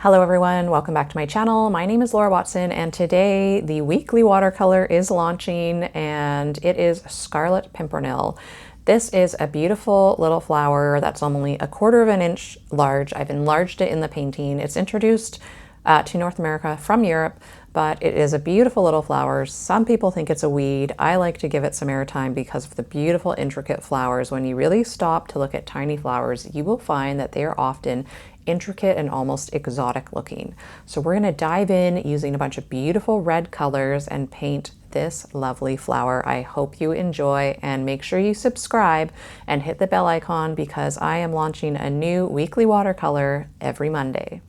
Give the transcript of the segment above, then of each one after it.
Hello everyone, welcome back to my channel. My name is Laura Watson and today the Weekly Watercolor is launching and it is Scarlet Pimpernel. This is a beautiful little flower that's only 1/4 of an inch large. I've enlarged it in the painting. It's introduced to North America from Europe, but it is a beautiful little flower. Some people think it's a weed. I like to give it some airtime because of the beautiful intricate flowers. When you really stop to look at tiny flowers, you will find that they are often intricate and almost exotic looking. So we're going to dive in using a bunch of beautiful red colors and paint this lovely flower. I hope you enjoy, and make sure you subscribe and hit the bell icon because I am launching a new weekly watercolor every Monday.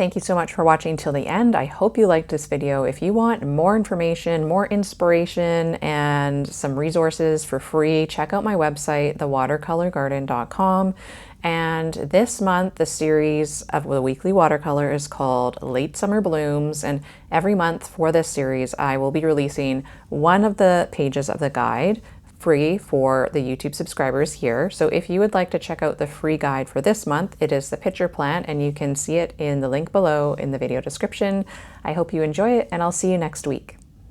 Thank you so much for watching till the end. I hope you liked this video. If you want more information, more inspiration, and some resources for free, check out my website, thewatercolorgarden.com. And this month, the series of the Weekly Watercolor is called Late Summer Blooms. And every month for this series, I will be releasing one of the pages of the guide free for the YouTube subscribers here. So if you would like to check out the free guide for this month, it is the picture plant, and you can see it in the link below in the video description. I hope you enjoy it, and I'll see you next week.